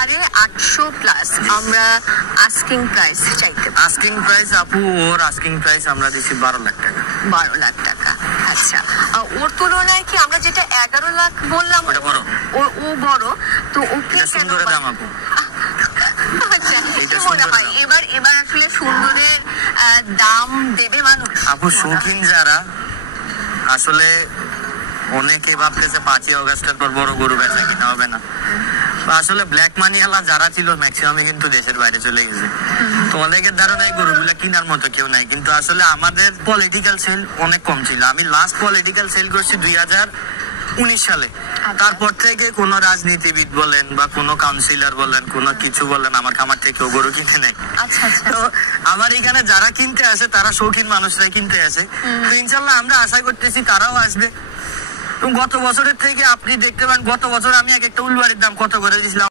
800+ আমরা asking price চাইতে। Asking price আপু, ওর আস্কিং প্রাইস আমরা দিচ্ছি 12 লাখ টাকা। 12 লাখ টাকা, আচ্ছা। ওর তুলনায় কি আমরা যেটা 11 লাখ বললাম ওটা বড়, ও বড়, তো ওকে সুন্দরের দাম আপু। আচ্ছা, কি মনে হয় এবার আসলে সুন্দরের দাম দেবে মানুষ? আপু শৌখিন যারা, আসলে অনেকে ভাবতেছে 5ই অগস্টের পর বড় গরু বেচা কিনা হবে না, আসলে ব্ল্যাক মানি ওয়ালা যারা ছিল ম্যাক্সিমামই কিন্তু দেশের বাইরে চলে গেছে। তো অনেকের ধারণা এই গরুগুলা কেনার মতো কেউ নাই, কিন্তু আসলে আমাদের পলিটিক্যাল সেল অনেক কম ছিল। আমি লাস্ট পলিটিক্যাল সেল করছি 2019 সালে। তারপর থেকে কোনো রাজনীতিবিদ বলেন বা কোনো কাউন্সিলর বলেন, কোনো কিছু বলেন, আমার খামার থেকে কেউ গরু কিনতে নেই। তো আমার এখানে যারা কিনতে আসে তারা শৌখিন মানুষরাই কিনতে আসে। তো ইনশাল্লাহ আমরা আশা করতেছি তারাও আসবে। গত বছরের থেকে আপনি দেখতে পান, গত বছর আমি এক একটা উলবাড়ির দাম কত করে দিয়েছিলাম।